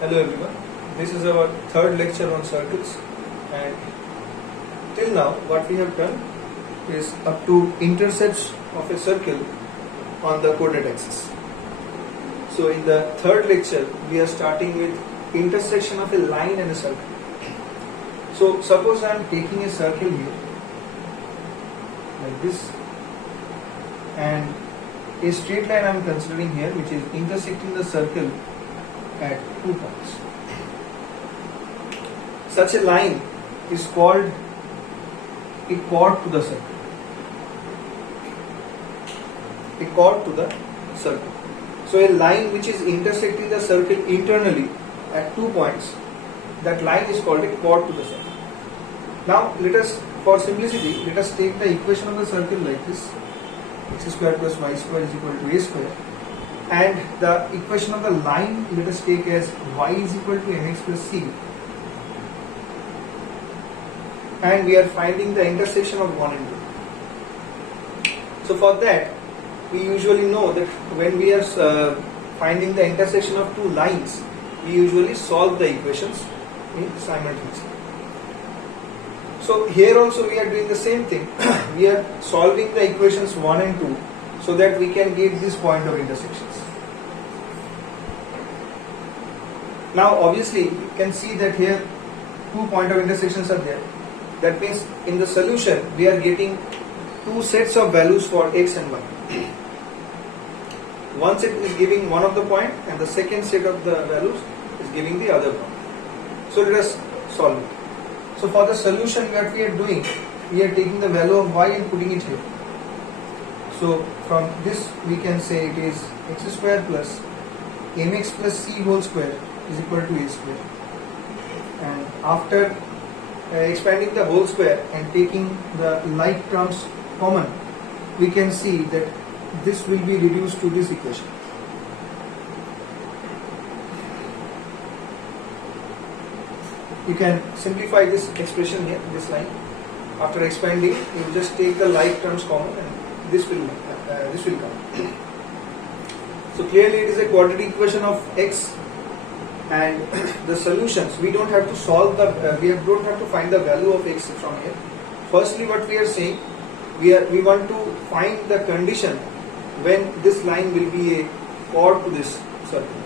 Hello everyone, this is our third lecture on circles, and till now what we have done is up to intercepts of a circle on the coordinate axis. So in the third lecture we are starting with intersection of a line and a circle. So suppose I am taking a circle here like this, and a straight line I am considering here which is intersecting the circle at 2 points. Such a line is called a chord to the circle. A chord to the circle. So a line which is intersecting the circle internally at 2 points, that line is called a chord to the circle. Now let us, for simplicity, let us take the equation of the circle like this: x square plus y square is equal to a square. And the equation of the line let us take as y is equal to mx plus c. And we are finding the intersection of 1 and 2. So for that, we usually know that when we are finding the intersection of two lines, we usually solve the equations in simultaneously. So here also we are doing the same thing. We are solving the equations 1 and 2 so that we can get this point of intersections. Now obviously you can see that here 2 point of intersections are there. That means in the solution we are getting two sets of values for x and y. One set is giving one of the point and the second set of the values is giving the other point. So let us solve it. So for the solution, what we are doing, we are taking the value of y and putting it here. So from this we can say it is x square plus mx plus c whole square is equal to a square. And after expanding the whole square and taking the like terms common, we can see that this will be reduced to this equation. You can simplify this expression here, this line. After expanding, you just take the like terms common, and this will come. So clearly, it is a quadratic equation of x, and the solutions we don't have to solve the we don't have to find the value of x from here. Firstly, what we are saying, we want to find the condition when this line will be a chord to this circle.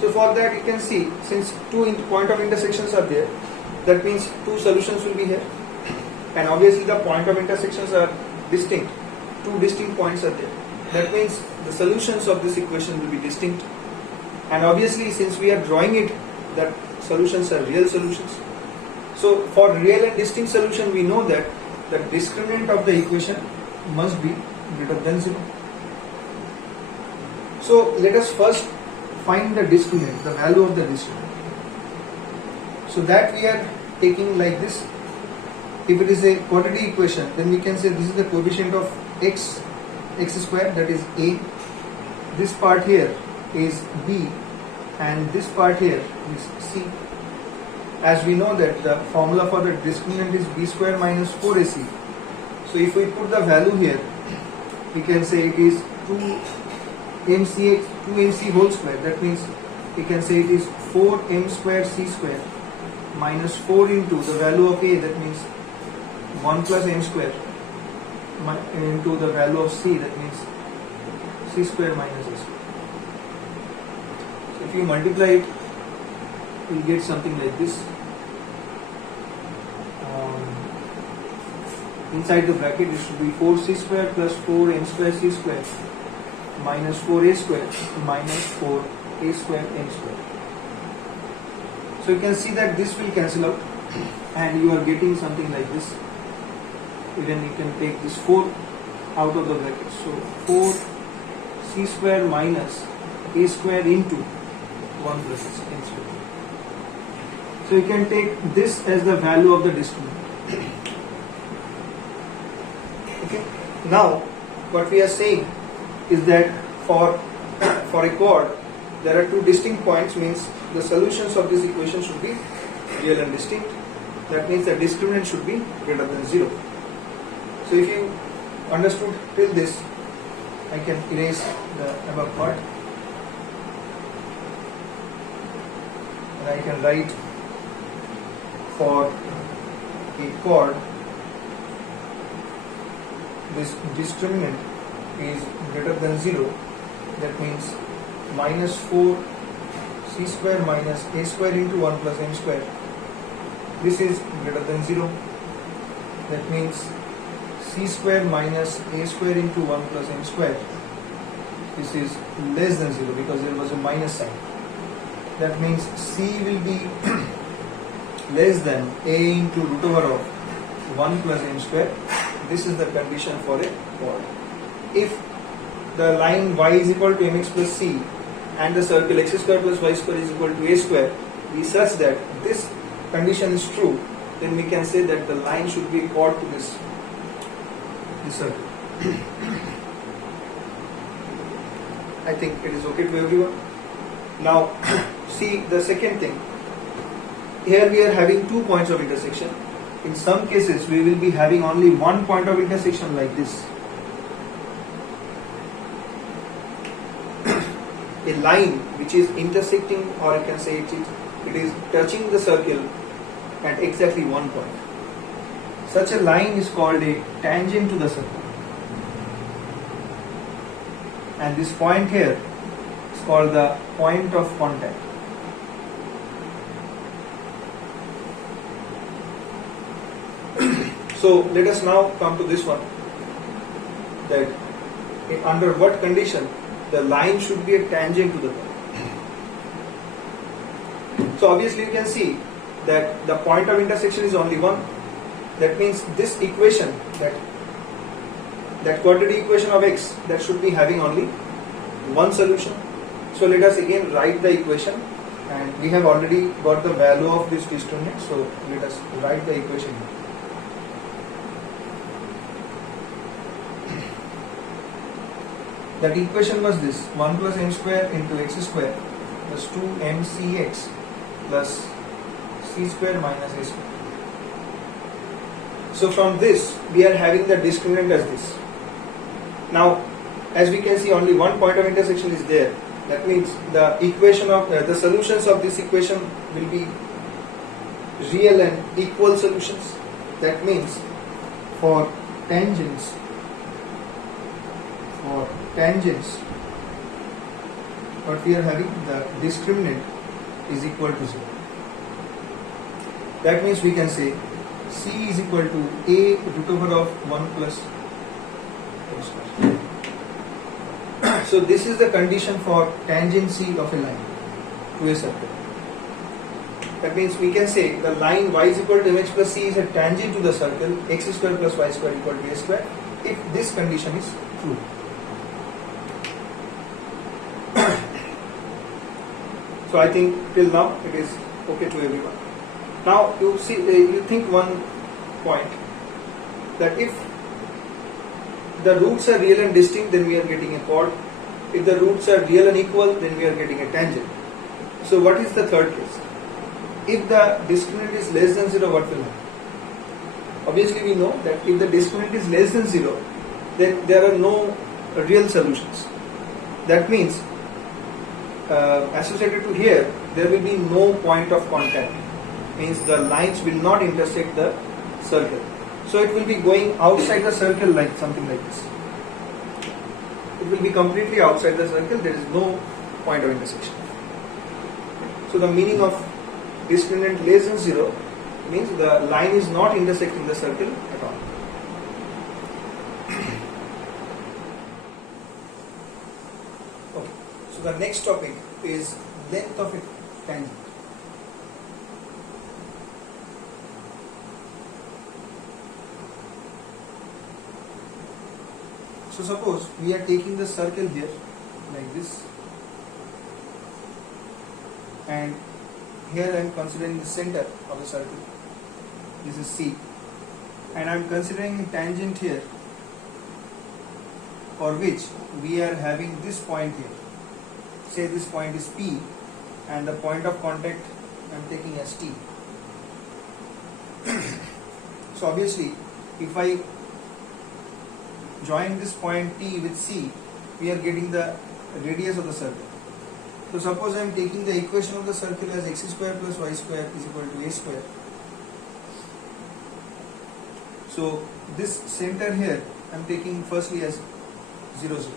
So for that you can see, since two point of intersections are there, that means two solutions will be here, and obviously the point of intersections are distinct. Two distinct points are there. That means the solutions of this equation will be distinct, and obviously since we are drawing it, that solutions are real solutions. So for real and distinct solution, we know that the discriminant of the equation must be greater than 0. So let us first find the discriminant, the value of the discriminant. So that we are taking like this. If it is a quadratic equation, then we can say this is the coefficient of x square, that is a. This part here is b, and this part here is c. As we know that the formula for the discriminant is b square minus 4ac. So if we put the value here, we can say it is 2mc whole square. That means we can say it is 4m square c square minus 4 into the value of a, that means 1 plus m square, into the value of c, that means c square minus a square. So if you multiply it, you will get something like this. Inside the bracket it should be 4c square plus 4m square c square minus 4a square minus 4a square m square. So you can see that this will cancel out, and you are getting something like this. Even you can take this 4 out of the bracket. So 4c square minus a square into 1 plus m square. So you can take this as the value of the discriminant. Okay. Now what we are saying is that for a chord, there are two distinct points, means the solutions of this equation should be real and distinct. That means the discriminant should be greater than 0. So if you understood till this, I can erase the above part. and I can write for a chord this discriminant is greater than 0, that means minus 4 c square minus a square into 1 plus m square. This is greater than 0. That means c square minus a square into 1 plus m square. This is less than 0 because there was a minus sign. That means c will be less than a into root over of 1 plus m square. This is the condition for a chord. If the line y is equal to mx plus c and the circle x square plus y square is equal to a square be such that this condition is true, then we can say that the line should be a chord to this circle. I think it is okay to everyone. Now see the second thing. Here we are having 2 points of intersection. In some cases we will be having only one point of intersection like this. A line which is intersecting, or you can say it is touching the circle at exactly one point. Such a line is called a tangent to the circle. And this point here is called the point of contact. So let us now come to this one, that under what condition the line should be a tangent to the point. So obviously you can see that the point of intersection is only one. That means this equation, that quadratic equation of x, that should be having only one solution. So let us again write the equation, and we have already got the value of this discriminant, so let us write the equation here. That equation was this: 1 plus m square into x square plus 2mcx plus c square minus a square. So from this we are having the discriminant as this. Now as we can see, only one point of intersection is there. That means the equation of the solutions of this equation will be real and equal solutions. That means for tangents, what we are having, the discriminant is equal to 0. That means we can say c is equal to a root over of 1 plus m square. So this is the condition for tangency of a line to a circle. That means we can say the line y is equal to mx plus c is a tangent to the circle x square plus y square equal to a square, if this condition is true. So I think till now it is okay to everyone. Now you see, you think one point, that if the roots are real and distinct, then we are getting a chord. If the roots are real and equal, then we are getting a tangent. So what is the third case? If the discriminant is less than 0, what will happen? Obviously we know that if the discriminant is less than 0, then there are no real solutions. That means associated to here, there will be no point of contact. Means the lines will not intersect the circle. So it will be going outside the circle, like something like this. It will be completely outside the circle. There is no point of intersection. So the meaning of discriminant less than 0 means the line is not intersecting the circle at all. Okay. So the next topic is length of a tangent. So suppose we are taking the circle here like this, and here I am considering the center of the circle. This is C, and I am considering a tangent here, for which we are having this point here. Say this point is P, and the point of contact I am taking as T. So obviously, if I join this point T with C, we are getting the radius of the circle. So suppose I am taking the equation of the circle as x square plus y square is equal to a square. So this center here I am taking firstly as 0, 0.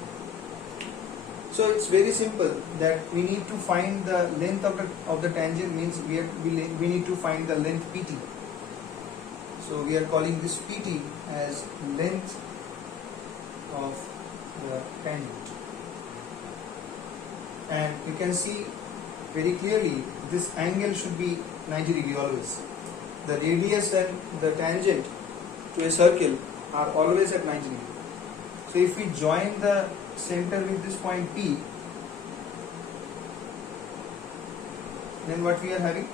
So it's very simple that we need to find the length of the tangent, means we need to find the length pt. So we are calling this pt as length of the tangent. And you can see very clearly this angle should be 90 degree always. The radius and the tangent to a circle are always at 90 degree. So if we join the center with this point P, then what we are having?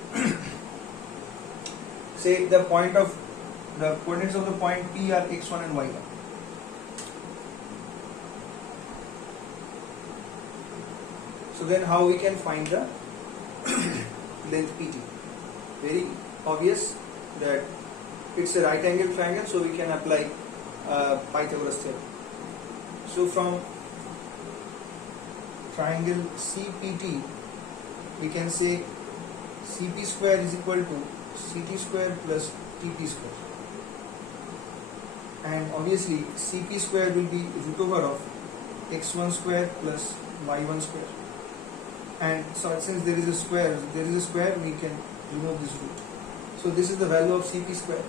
Say the coordinates of the point P are x1 and y1. So then how we can find the length PT? Very obvious that it's a right angle triangle, so we can apply Pythagoras theorem. So from triangle CPT, we can say CP square is equal to CT square plus TP square. And obviously CP square will be root over of x1 square plus y1 square. And so since there is a square, we can remove this root. So this is the value of CP square.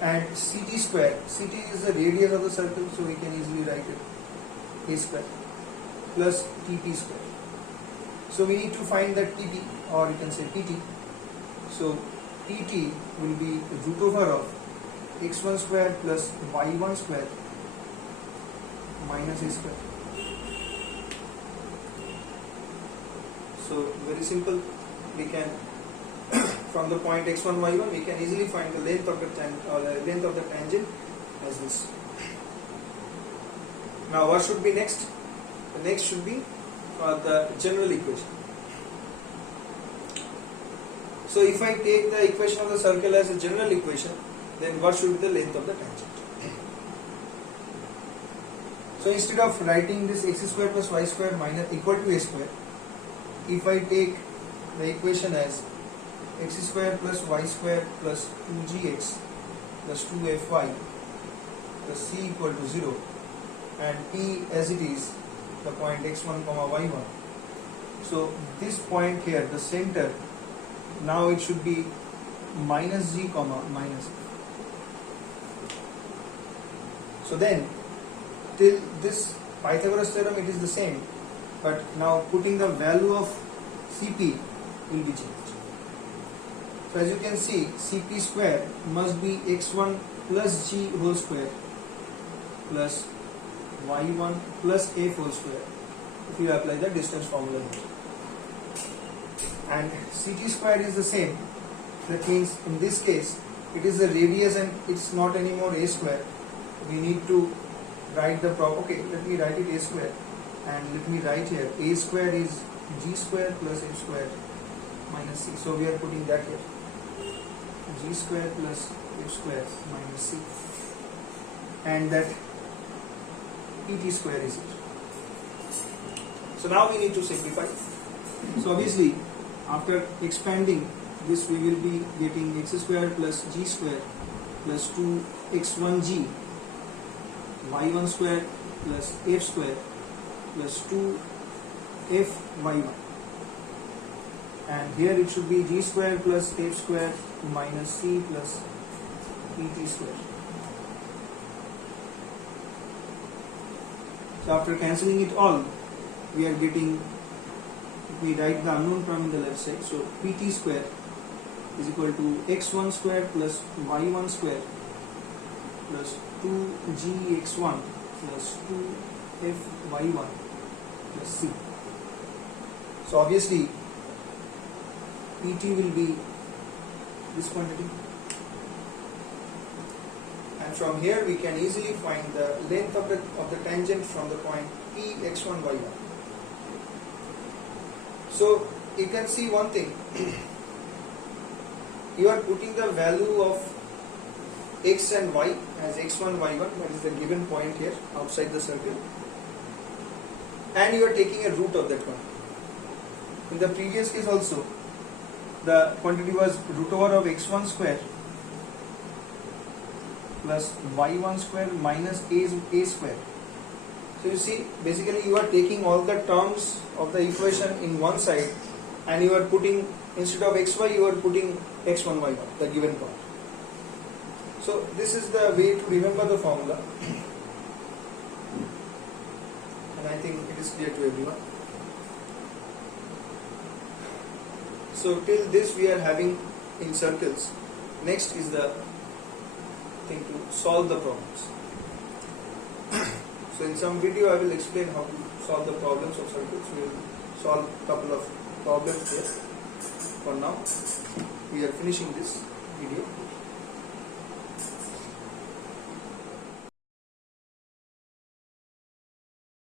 And CT square, CT is the radius of the circle, so we can easily write it a square plus TP square. So we need to find that TP, or you can say PT. So PT will be root over of x1 square plus y1 square minus a square. So very simple, we can from the point x1 y1 we can easily find the length of the tangent as this. Now what should be next? The next should be the general equation. So if I take the equation of the circle as a general equation, then what should be the length of the tangent? So instead of writing this x square plus y square minus equal to a square, if I take the equation as x square plus y square plus 2gx plus 2fy plus c equal to 0, and p as it is the point x1 comma y1. So this point here, the center, now it should be minus g comma minus f. So then till this Pythagoras theorem it is the same, but now putting the value of Cp will be changed. So as you can see, Cp square must be x1 plus g whole square plus y1 plus f whole square if you apply the distance formula here. And Ct square is the same. That means in this case it is the radius and it's not anymore a square. We need to write the okay, let me write it a square, and let me write here a square is g square plus f square minus c. So we are putting that here, g square plus f square minus c, and that pt square is it. So now we need to simplify. So obviously after expanding this, we will be getting x square plus g square plus 2x1g, y1 square plus f square plus 2f(y1), and here it should be g square plus f square minus c plus pt square. So after cancelling it all, we are getting, we write the unknown term in the left side. So pt square is equal to x1 square plus y1 square plus 2gx1 plus 2f(y1) plus c. So obviously pt will be this quantity, and from here we can easily find the length of the tangent from the point p x1 y1. So you can see one thing, you are putting the value of x and y as x1 y1, that is the given point here outside the circle, and you are taking a root of that one. In the previous case also, the quantity was root over of x1 square plus y1 square minus a square. So you see, basically you are taking all the terms of the equation in one side and you are putting, instead of xy, you are putting x1, y1, the given part. So this is the way to remember the formula, and I think it is clear to everyone. So till this we are having in circles. Next is the thing to solve the problems. So in some video I will explain how to solve the problems of circles. We will solve a couple of problems there. For now, we are finishing this video.